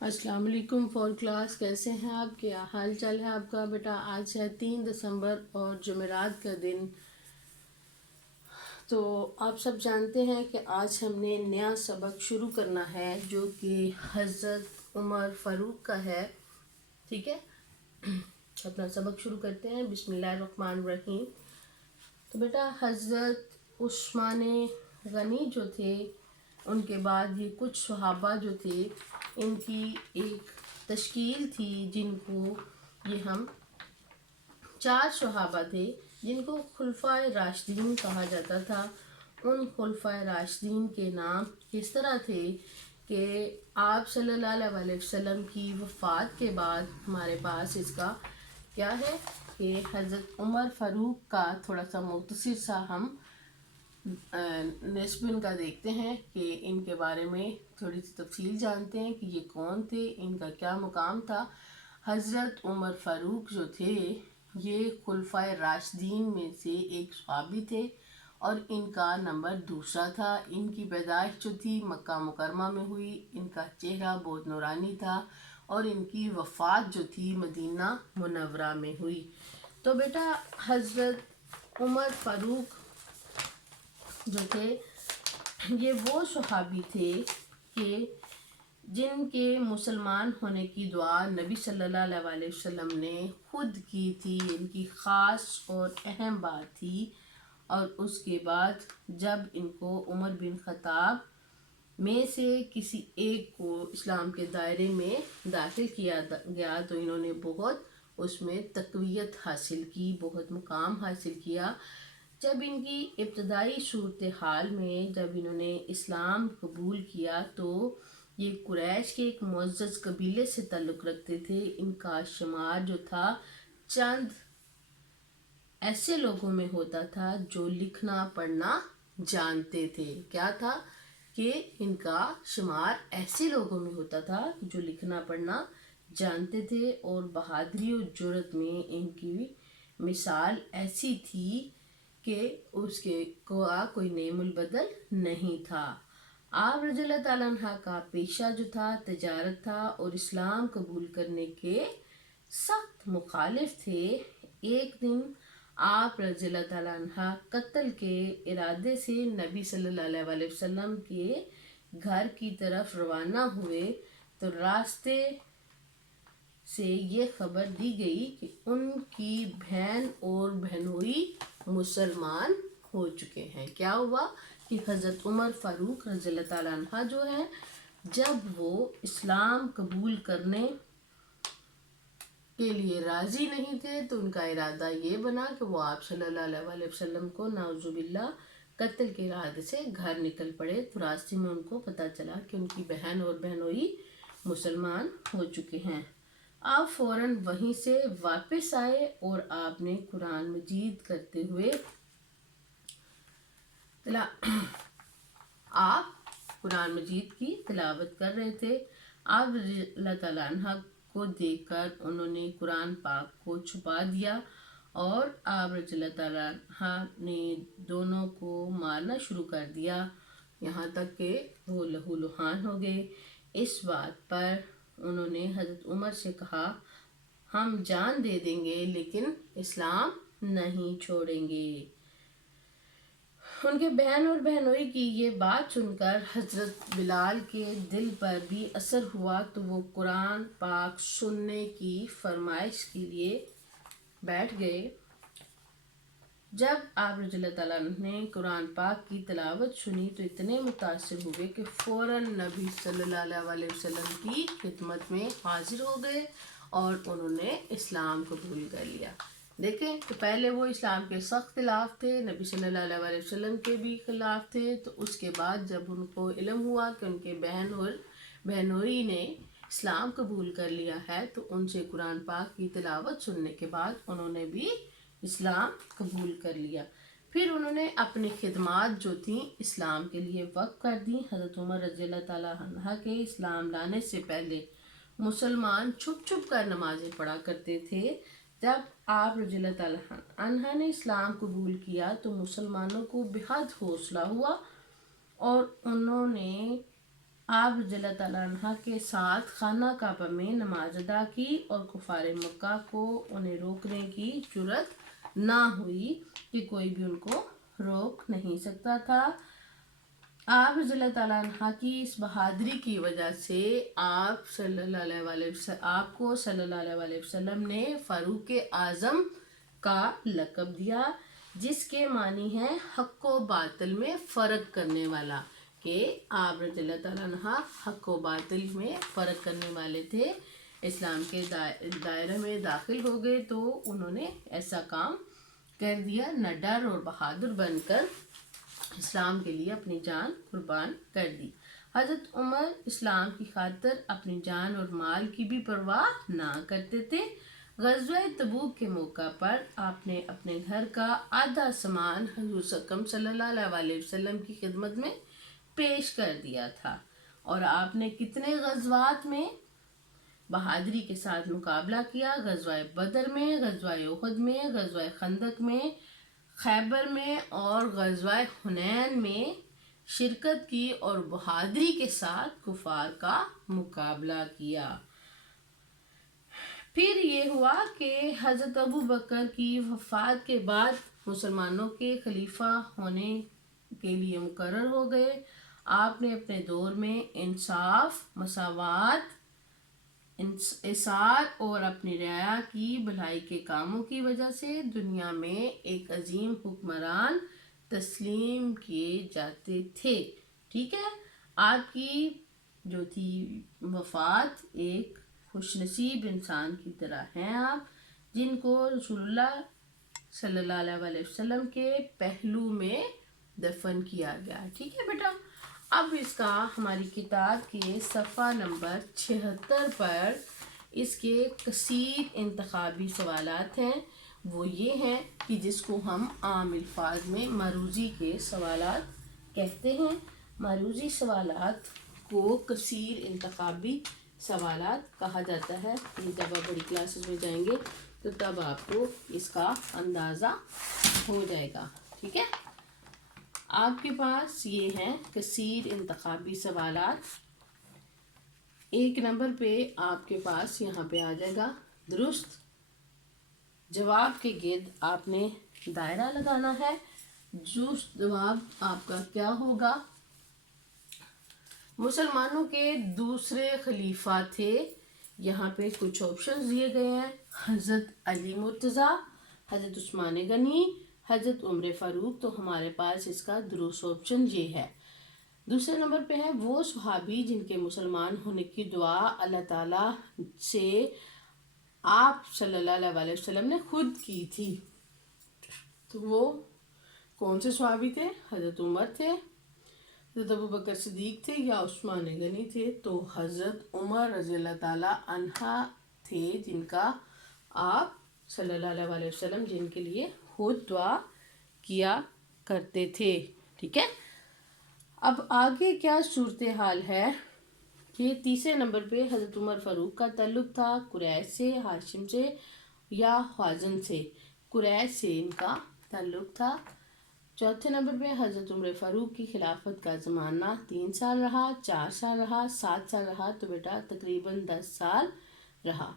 السلام علیکم four class, کیسے ہیں آپ؟ کیا حال چال ہے آپ کا؟ بیٹا آج ہے 3 دسمبر اور جمعرات کا دن۔ تو آپ سب جانتے ہیں کہ آج ہم نے نیا سبق شروع کرنا ہے جو کہ حضرت عمر فاروق کا ہے۔ ٹھیک ہے، اپنا سبق شروع کرتے ہیں۔ بسم اللہ الرحمن الرحیم۔ تو بیٹا حضرت عثمان غنی جو تھے، ان کے بعد یہ کچھ صحابہ جو تھے، ان کی ایک تشکیل تھی جن کو یہ ہم 4 صحابہ تھے جن کو خلفائے راشدین کہا جاتا تھا۔ ان خلفائے راشدین کے نام کس طرح تھے کہ آپ صلی اللہ علیہ وسلم کی وفات کے بعد ہمارے پاس اس کا کیا ہے کہ حضرت عمر فاروق کا تھوڑا سا مختصر سا ہم نسب ان کا دیکھتے ہیں کہ ان کے بارے میں تھوڑی سی تفصیل جانتے ہیں کہ یہ کون تھے، ان کا کیا مقام تھا۔ حضرت عمر فاروق جو تھے یہ خلفائے راشدین میں سے ایک صحابی تھے اور ان کا نمبر دوسرا تھا۔ ان کی پیدائش جو تھی مکہ مکرمہ میں ہوئی، ان کا چہرہ بہت نورانی تھا اور ان کی وفات جو تھی مدینہ منورہ میں ہوئی۔ تو بیٹا حضرت عمر فاروق جو تھے یہ وہ صحابی تھے کہ جن کے مسلمان ہونے کی دعا نبی صلی اللہ علیہ وسلم نے خود کی تھی، ان کی خاص اور اہم بات تھی۔ اور اس کے بعد جب ان کو عمر بن خطاب میں سے کسی ایک کو اسلام کے دائرے میں داخل کیا گیا تو انہوں نے بہت اس میں تقویت حاصل کی، بہت مقام حاصل کیا۔ جب ان کی ابتدائی صورتحال میں جب انہوں نے اسلام قبول کیا تو یہ قریش کے ایک معزز قبیلے سے تعلق رکھتے تھے۔ ان کا شمار جو تھا چند ایسے لوگوں میں ہوتا تھا جو لکھنا پڑھنا جانتے تھے۔ کیا تھا کہ ان کا شمار ایسے لوگوں میں ہوتا تھا جو لکھنا پڑھنا جانتے تھے، اور بہادری و جرأت میں ان کی مثال ایسی تھی کہ اس کے کوئی نعم البدل نہیں تھا۔ آپ رضی اللہ تعالیٰ عنہ کا پیشہ جو تھا تجارت تھا اور اسلام قبول کرنے کے سخت مخالف تھے۔ ایک دن آپ رضی اللہ تعالیٰ عنہ قتل کے ارادے سے نبی صلی اللہ علیہ وسلم کے گھر کی طرف روانہ ہوئے تو راستے سے یہ خبر دی گئی کہ ان کی بہن اور بہنوئی مسلمان ہو چکے ہیں۔ کیا ہوا کہ حضرت عمر فاروق رضی اللہ تعالیٰ عنہ جو ہے جب وہ اسلام قبول کرنے کے لیے راضی نہیں تھے تو ان کا ارادہ یہ بنا کہ وہ آپ صلی اللہ علیہ وسلم کو نعوذ باللہ قتل کے ارادے سے گھر نکل پڑے۔ تو راستے میں ان کو پتہ چلا کہ ان کی بہن اور بہنوئی مسلمان ہو چکے ہیں۔ آپ فوراً وہیں سے واپس آئے اور آپ نے قرآن مجید کرتے ہوئے آپ قرآن مجید کی تلاوت کر رہے تھے۔ آپ رضی اللہ تعالیٰ عنہ کو دیکھ کر انہوں نے قرآن پاک کو چھپا دیا اور آپ رضی اللہ تعالیٰ عنہ نے دونوں کو مارنا شروع کر دیا، یہاں تک کہ وہ لہو لہان ہو گئے۔ اس بات پر انہوں نے حضرت عمر سے کہا ہم جان دے دیں گے لیکن اسلام نہیں چھوڑیں گے۔ ان کے بہن اور بہنوئی کی یہ بات سن کر حضرت بلال کے دل پر بھی اثر ہوا تو وہ قرآن پاک سننے کی فرمائش کے لیے بیٹھ گئے۔ جب آپ رضی اللہ تعالیٰ عنہ نے قرآن پاک کی تلاوت سنی تو اتنے متاثر ہوئے کہ فوراً نبی صلی اللہ علیہ وسلم کی خدمت میں حاضر ہو گئے اور انہوں نے اسلام قبول کر لیا۔ دیکھیں کہ پہلے وہ اسلام کے سخت خلاف تھے، نبی صلی اللہ علیہ وسلم کے بھی خلاف تھے، تو اس کے بعد جب ان کو علم ہوا کہ ان کے بہن اور بہنوئی نے اسلام قبول کر لیا ہے تو ان سے قرآن پاک کی تلاوت سننے کے بعد انہوں نے بھی اسلام قبول کر لیا۔ پھر انہوں نے اپنی خدمات جو تھیں اسلام کے لیے وقف کر دیں۔ حضرت عمر رضی اللہ تعالیٰ عنہ کے اسلام لانے سے پہلے مسلمان چھپ چھپ کر نمازیں پڑھا کرتے تھے۔ جب آپ رضی اللہ تعالیٰ عنہ نے اسلام قبول کیا تو مسلمانوں کو بہت حوصلہ ہوا اور انہوں نے آپ رضی اللہ تعالیٰ عنہ کے ساتھ خانہ کعبہ میں نماز ادا کی اور کفار مکہ کو انہیں روکنے کی جرأت نہ ہوئی کہ کوئی بھی ان کو روک نہیں سکتا تھا۔ آپ رضی اللہ تعالیٰ عنہ کی اس بہادری کی وجہ سے آپ کو صلی اللہ علیہ وسلم نے فاروق اعظم کا لقب دیا، جس کے معنی ہے حق و باطل میں فرق کرنے والا، کہ آپ رضی اللہ تعالیٰ عنہ حق و باطل میں فرق کرنے والے تھے۔ اسلام کے دائرے میں داخل ہو گئے تو انہوں نے ایسا کام کر دیا، نڈر اور بہادر بن کر اسلام کے لیے اپنی جان قربان کر دی۔ حضرت عمر اسلام کی خاطر اپنی جان اور مال کی بھی پرواہ نہ کرتے تھے۔ غزوہ تبوک کے موقع پر آپ نے اپنے گھر کا آدھا سامان حضور اکرم صلی اللہ علیہ وسلم کی خدمت میں پیش کر دیا تھا، اور آپ نے کتنے غزوات میں بہادری کے ساتھ مقابلہ کیا؟ غزوہ بدر میں، غزوہ احد میں، غزوہ خندق میں، خیبر میں اور غزوہ حنین میں شرکت کی اور بہادری کے ساتھ کفار کا مقابلہ کیا۔ پھر یہ ہوا کہ حضرت ابو بکر کی وفات کے بعد مسلمانوں کے خلیفہ ہونے کے لیے مقرر ہو گئے۔ آپ نے اپنے دور میں انصاف، مساوات، احسان اور اپنی رعایا کی بھلائی کے کاموں کی وجہ سے دنیا میں ایک عظیم حکمران تسلیم کیے جاتے تھے۔ ٹھیک ہے، آپ کی جو تھی وفات ایک خوش نصیب انسان کی طرح ہیں آپ، جن کو رسول اللہ صلی اللہ علیہ وسلم کے پہلو میں دفن کیا گیا۔ ٹھیک ہے بیٹا، اب اس کا ہماری کتاب کے صفحہ نمبر 76 پر اس کے کثیر انتخابی سوالات ہیں۔ وہ یہ ہیں کہ جس کو ہم عام الفاظ میں مروزی کے سوالات کہتے ہیں۔ مروزی سوالات کو کثیر انتخابی سوالات کہا جاتا ہے۔ جب آپ بڑی کلاسز میں جائیں گے تو تب آپ کو اس کا اندازہ ہو جائے گا۔ ٹھیک ہے، آپ کے پاس یہ ہیں کثیر انتخابی سوالات۔ ایک نمبر پہ آپ کے پاس یہاں پہ آ جائے گا درست جواب کے گرد آپ نے دائرہ لگانا ہے۔ درست جواب آپ کا کیا ہوگا؟ مسلمانوں کے دوسرے خلیفہ تھے، یہاں پہ کچھ آپشنز دیے گئے ہیں: حضرت علی مرتضیٰ، حضرت عثمان غنی، حضرت عمر فاروق۔ تو ہمارے پاس اس کا درست آپشن یہ ہے۔ دوسرے نمبر پہ ہے وہ صحابی جن کے مسلمان ہونے کی دعا اللہ تعالیٰ سے آپ صلی اللہ علیہ وسلم نے خود کی تھی۔ تو وہ کون سے صحابی تھے؟ حضرت عمر تھے، حضرت ابو بکر صدیق تھے یا عثمان غنی تھے؟ تو حضرت عمر رضی اللہ تعالیٰ عنہ تھے، جن کا آپ صلی اللہ علیہ وسلم جن کے لیے خود دعا کیا کرتے تھے۔ ٹھیک ہے، اب آگے کیا صورتحال ہے کہ تیسرے نمبر پہ حضرت عمر فاروق کا تعلق تھا قریش سے، ہاشم سے یا خوازن سے؟ قریش سے ان کا تعلق تھا۔ چوتھے نمبر پہ حضرت عمر فاروق کی خلافت کا زمانہ 3 سال رہا، 4 سال رہا، 7 سال رہا؟ تو بیٹا تقریباً 10 سال رہا۔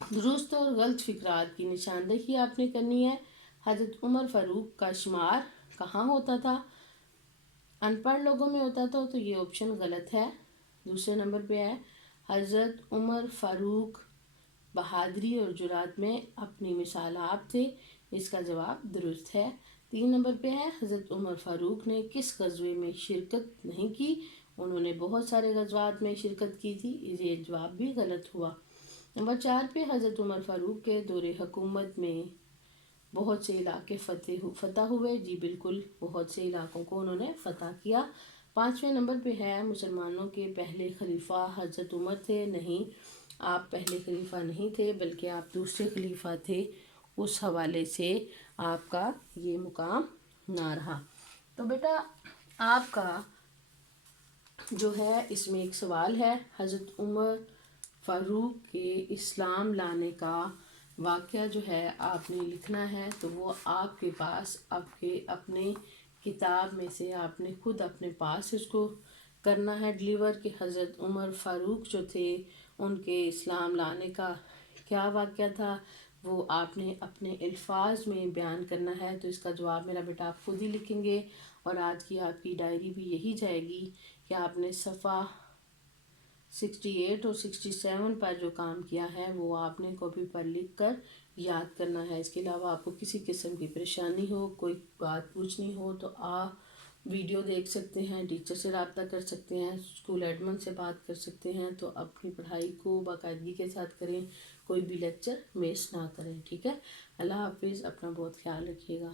درست اور غلط فکرات کی نشاندہی آپ نے کرنی ہے۔ حضرت عمر فاروق کا شمار کہاں ہوتا تھا؟ ان پڑھ لوگوں میں ہوتا تھا، تو یہ آپشن غلط ہے۔ دوسرے نمبر پہ ہے حضرت عمر فاروق بہادری اور جرات میں اپنی مثال آپ تھے، اس کا جواب درست ہے۔ 3 نمبر پہ ہے حضرت عمر فاروق نے کس غزوے میں شرکت نہیں کی؟ انہوں نے بہت سارے غزوات میں شرکت کی تھی، یہ جواب بھی غلط ہوا۔ نمبر 4 پہ حضرت عمر فاروق کے دور حکومت میں بہت سے علاقے فتح ہوئے۔ جی بالکل، بہت سے علاقوں کو انہوں نے فتح کیا۔ 5ویں نمبر پہ ہے مسلمانوں کے پہلے خلیفہ حضرت عمر تھے؟ نہیں، آپ پہلے خلیفہ نہیں تھے بلکہ آپ دوسرے خلیفہ تھے، اس حوالے سے آپ کا یہ مقام نہ رہا۔ تو بیٹا آپ کا جو ہے اس میں ایک سوال ہے، حضرت عمر فاروق کے اسلام لانے کا واقعہ جو ہے آپ نے لکھنا ہے۔ تو وہ آپ کے پاس آپ کے اپنے کتاب میں سے آپ نے خود اپنے پاس اس کو کرنا ہے ڈلیور کہ حضرت عمر فاروق جو تھے ان کے اسلام لانے کا کیا واقعہ تھا، وہ آپ نے اپنے الفاظ میں بیان کرنا ہے۔ تو اس کا جواب میرا بیٹا آپ خود ہی لکھیں گے، اور آج کی آپ کی ڈائری بھی یہی جائے گی کہ آپ نے صفحہ 68 اور 67 پر جو کام کیا ہے وہ آپ نے کاپی پر لکھ کر یاد کرنا ہے۔ اس کے علاوہ آپ کو کسی قسم کی پریشانی ہو، کوئی بات پوچھنی ہو تو آپ ویڈیو دیکھ سکتے ہیں، ٹیچر سے رابطہ کر سکتے ہیں، اسکول ایڈمن سے بات کر سکتے ہیں۔ تو اپنی پڑھائی کو باقاعدگی کے ساتھ کریں، کوئی بھی لیکچر مس نہ کریں، ٹھیک ہے۔ اللہ حافظ، اپنا بہت خیال رکھیے گا۔